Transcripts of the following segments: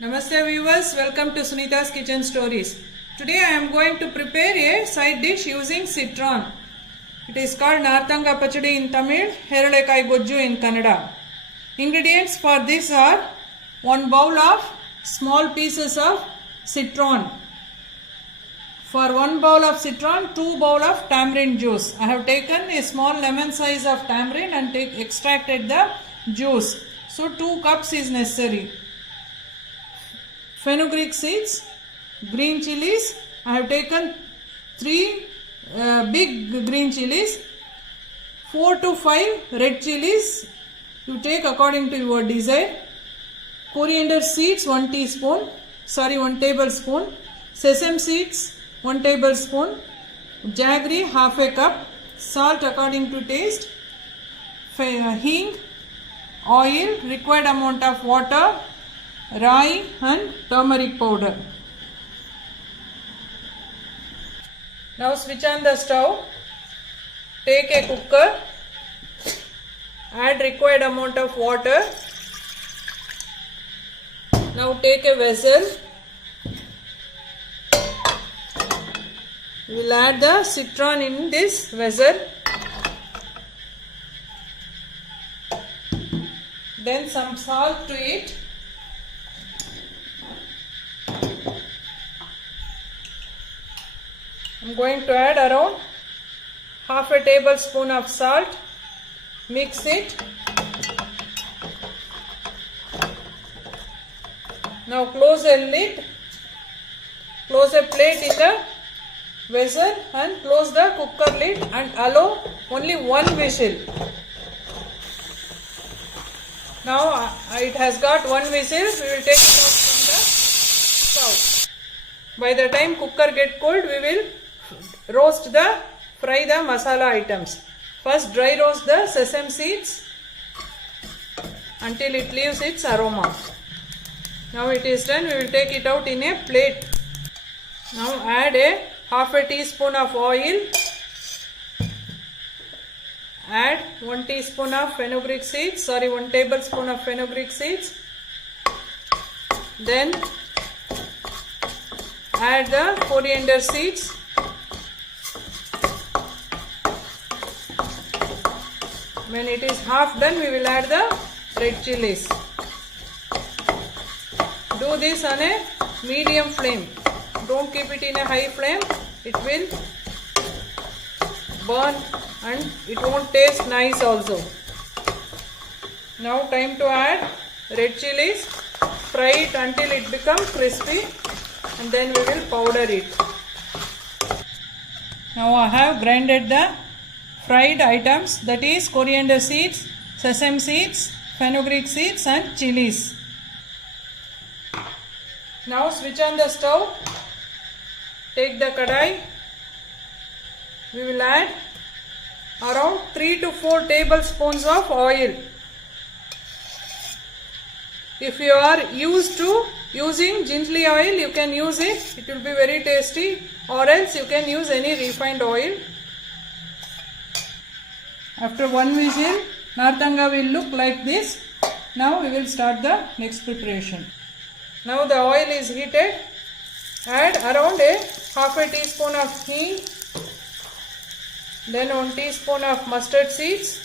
Namaste viewers, welcome to Sunita's Kitchen Stories. Today I am going to prepare a side dish using citron. It is called Narthanga Pachadi in Tamil, Heralekai Gojju in Kannada. Ingredients for this are 1 bowl of small pieces of citron. For 1 bowl of citron, 2 bowl of tamarind juice. I have taken a small lemon size of tamarind and extracted the juice. So 2 cups is necessary. Fenugreek seeds, green chilies. I have taken 3 big green chilies, 4 to 5 red chilies. You take according to your desire. Coriander seeds 1 tablespoon. Sesame seeds 1 tablespoon. Jaggery half a cup. Salt according to taste. Hing, oil, required amount of water, rye and turmeric powder. Now switch on the stove. Take a cooker. Add required amount of water. Now take a vessel. We will add the citron in this vessel. Then some salt to it. I am going to add around half a tablespoon of salt. Mix it. Now close a lid. Close a plate in the vessel and close the cooker lid and allow only 1 whistle. Now it has got 1 whistle. We will take it out from the stove. By the time cooker get cold, we will fry the masala items. First dry roast the sesame seeds until it leaves its aroma. Now it is done. We will take it out in a plate. Now add a half a teaspoon of oil. Add 1 teaspoon of fenugreek seeds, 1 tablespoon of fenugreek seeds. Then add the coriander seeds. When it is half done, we will add the red chilies. Do this on a medium flame. Don't keep it in a high flame. It will burn and it won't taste nice also. Now time to add red chilies. Fry it until it becomes crispy and then we will powder it. Now I have grinded the fried items, that is coriander seeds, sesame seeds, fenugreek seeds and chilies. Now switch on the stove. Take the kadai. We will add around 3 to 4 tablespoons of oil. If you are used to using gingerly oil, you can use it. It will be very tasty, or else you can use any refined oil. After 1 whistle, Narthanga will look like this. Now we will start the next preparation. Now the oil is heated. Add around half a teaspoon of hing. Then 1 teaspoon of mustard seeds.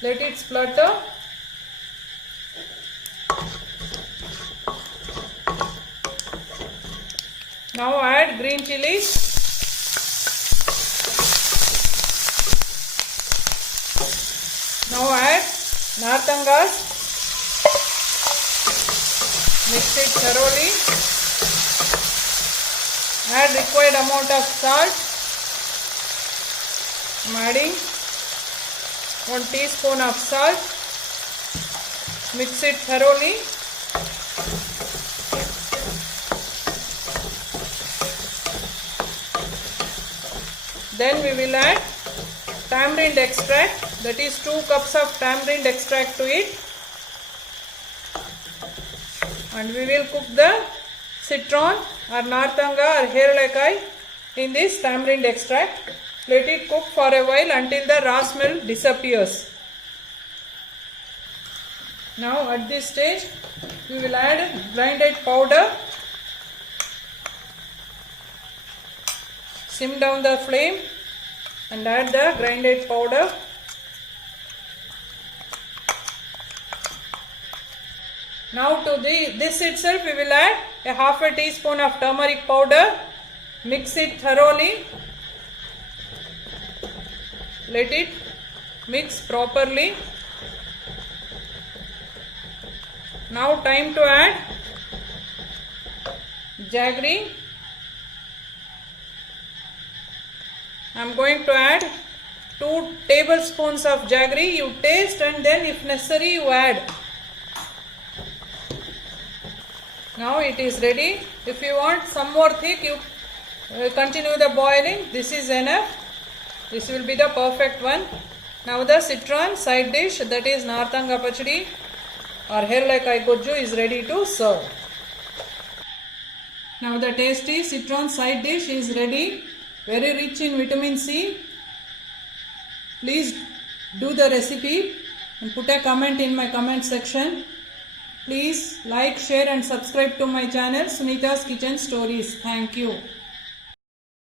Let it splutter. Now add green chilies. Now add narthangas. Mix it thoroughly. Add required amount of salt. I am adding 1 teaspoon of salt. Mix it thoroughly. Then we will add tamarind extract, that is 2 cups of tamarind extract to it. And we will cook the citron or narthanga or heralekai in this tamarind extract. Let it cook for a while until the raw smell disappears. Now at this stage we will add grinded powder. Sim down the flame and add the grinded powder. Now to this itself we will add a half a teaspoon of turmeric powder. Mix it thoroughly. Let it mix properly. Now time to add jaggery. I am going to add 2 tablespoons of jaggery. You taste and then if necessary you add. Now it is ready. If you want some more thick, you continue the boiling. This is enough. This will be the perfect one. Now the citron side dish, that is Narthanga Pachadi or Heralekai Gojju, is ready to serve. Now the tasty citron side dish is ready. Very rich in vitamin C. Please do the recipe and put a comment in my comment section. Please like, share and subscribe to my channel Sunita's Kitchen Stories. Thank you.